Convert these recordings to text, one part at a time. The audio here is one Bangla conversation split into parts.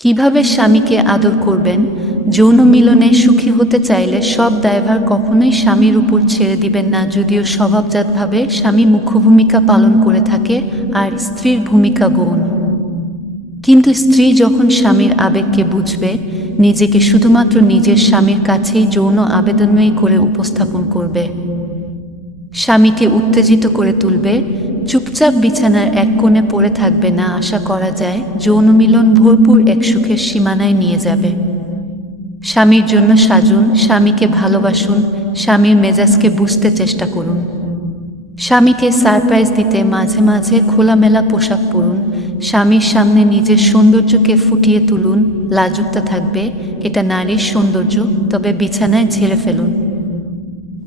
কিভাবে স্বামীকে আদর করবেন? যৌন মিলনে সুখী হতে চাইলে সব দায়ভার কখনোই স্বামীর উপর ছেড়ে দিবেন না। যদিও স্বভাবজাতভাবে স্বামী মুখ্য ভূমিকা পালন করে থাকে আর স্ত্রীর ভূমিকা গৌণ, কিন্তু স্ত্রী যখন স্বামীর আবেগকে বুঝবে, নিজেকে শুধুমাত্র নিজের স্বামীর কাছেই যৌন আবেদনময়ী করে উপস্থাপন করবে, স্বামীকে উত্তেজিত করে তুলবে, চুপচাপ বিছানার এক কোণে পড়ে থাকবে না, আশা করা যায় যৌন মিলন ভরপুর এক সুখের সীমানায় নিয়ে যাবে। স্বামীর জন্য সাজুন, স্বামীকে ভালোবাসুন, স্বামীর মেজাজকে বুঝতে চেষ্টা করুন। স্বামীকে সারপ্রাইজ দিতে মাঝে মাঝে খোলামেলা পোশাক পরুন, স্বামীর সামনে নিজের সৌন্দর্যকে ফুটিয়ে তুলুন। লাজুকতা থাকবে, এটা নারীর সৌন্দর্য, তবে বিছানায় ঝেড়ে ফেলুন।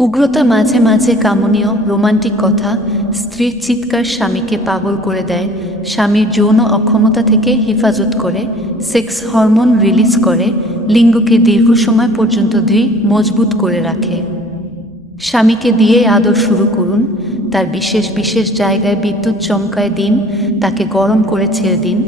উগ্রতা মাঝে মাঝে কামনীয়, রোমান্টিক কথা। স্ত্রীর চিৎকার স্বামীকে পাগল করে দেয়, স্বামীর যৌন অক্ষমতা থেকে হেফাজত করে, সেক্স হরমোন রিলিজ করে, লিঙ্গকে দীর্ঘ সময় পর্যন্ত দৃঢ় মজবুত করে রাখে। স্বামীকে দিয়ে আদর শুরু করুন, তার বিশেষ বিশেষ জায়গায় বিদ্যুৎ চমকায় দিন, তাকে গরম করে ছেড়ে দিন।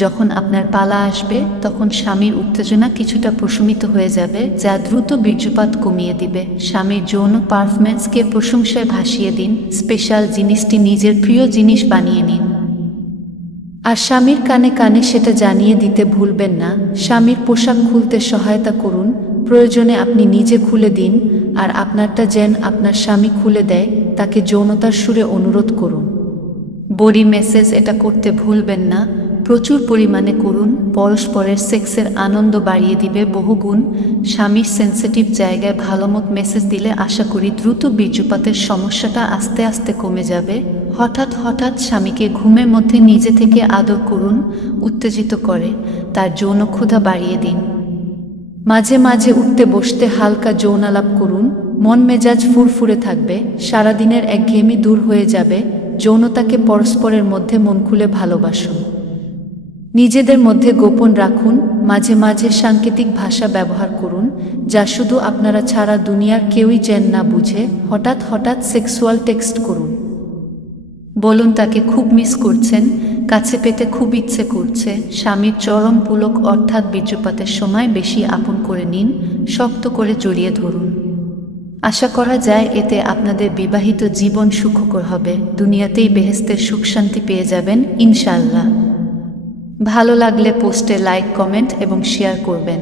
যখন আপনার পালা আসবে তখন স্বামীর উত্তেজনা কিছুটা প্রশমিত হয়ে যাবে, যা দ্রুত বীর্যপাত কমিয়ে দিবে। স্বামীর যৌন পারফরম্যান্সকে প্রশংসায় ভাসিয়ে দিন, স্পেশাল জিনিসটি নিজের প্রিয় জিনিস বানিয়ে নিন। আর স্বামীর কানে কানে সেটা জানিয়ে দিতে ভুলবেন না। স্বামীর পোশাক খুলতে সহায়তা করুন, প্রয়োজনে আপনি নিজে খুলে দিন, আর আপনারটা যেন আপনার স্বামী খুলে দেয়, তাকে যৌনতার সুরে অনুরোধ করুন। বডি মেসেজ এটা করতে ভুলবেন না, প্রচুর পরিমাণে করুন, পরস্পরের সেক্সের আনন্দ বাড়িয়ে দিবে বহুগুণ। স্বামীর সেন্সিটিভ জায়গায় ভালোমত মেসেজ দিলে আশা করি দ্রুত বীর্যপাতের সমস্যাটা আস্তে আস্তে কমে যাবে। হঠাৎ হঠাৎ স্বামীকে ঘুমের মধ্যে নিজে থেকে আদর করুন, উত্তেজিত করে, তার যৌন ক্ষুধা বাড়িয়ে দিন। মাঝে মাঝে উঠতে বসতে হালকা যৌনালাপ করুন, মন মেজাজ ফুরফুরে থাকবে, সারাদিনের একঘেয়েমি দূর হয়ে যাবে। যৌনতাকে পরস্পরের মধ্যে মন খুলে ভালোবাসুন, নিজেদের মধ্যে গোপন রাখুন, মাঝে মাঝে সাংকেতিক ভাষা ব্যবহার করুন, যা শুধু আপনারা ছাড়া দুনিয়ার কেউই যেন না বুঝে। হঠাৎ হঠাৎ সেক্সুয়াল টেক্সট করুন, বলুন তাকে খুব মিস করছেন, কাছে পেতে খুব ইচ্ছে করছে। স্বামীর চরম পুলক অর্থাৎ বীর্যপাতের সময় বেশি আপন করে নিন, শক্ত করে জড়িয়ে ধরুন। আশা করা যায় এতে আপনাদের বিবাহিত জীবন সুখকর হবে, দুনিয়াতেই বেহেশতের সুখ শান্তি পেয়ে যাবেন ইনশাআল্লাহ। ভালো লাগলে পোস্টে লাইক, কমেন্ট এবং শেয়ার করবেন।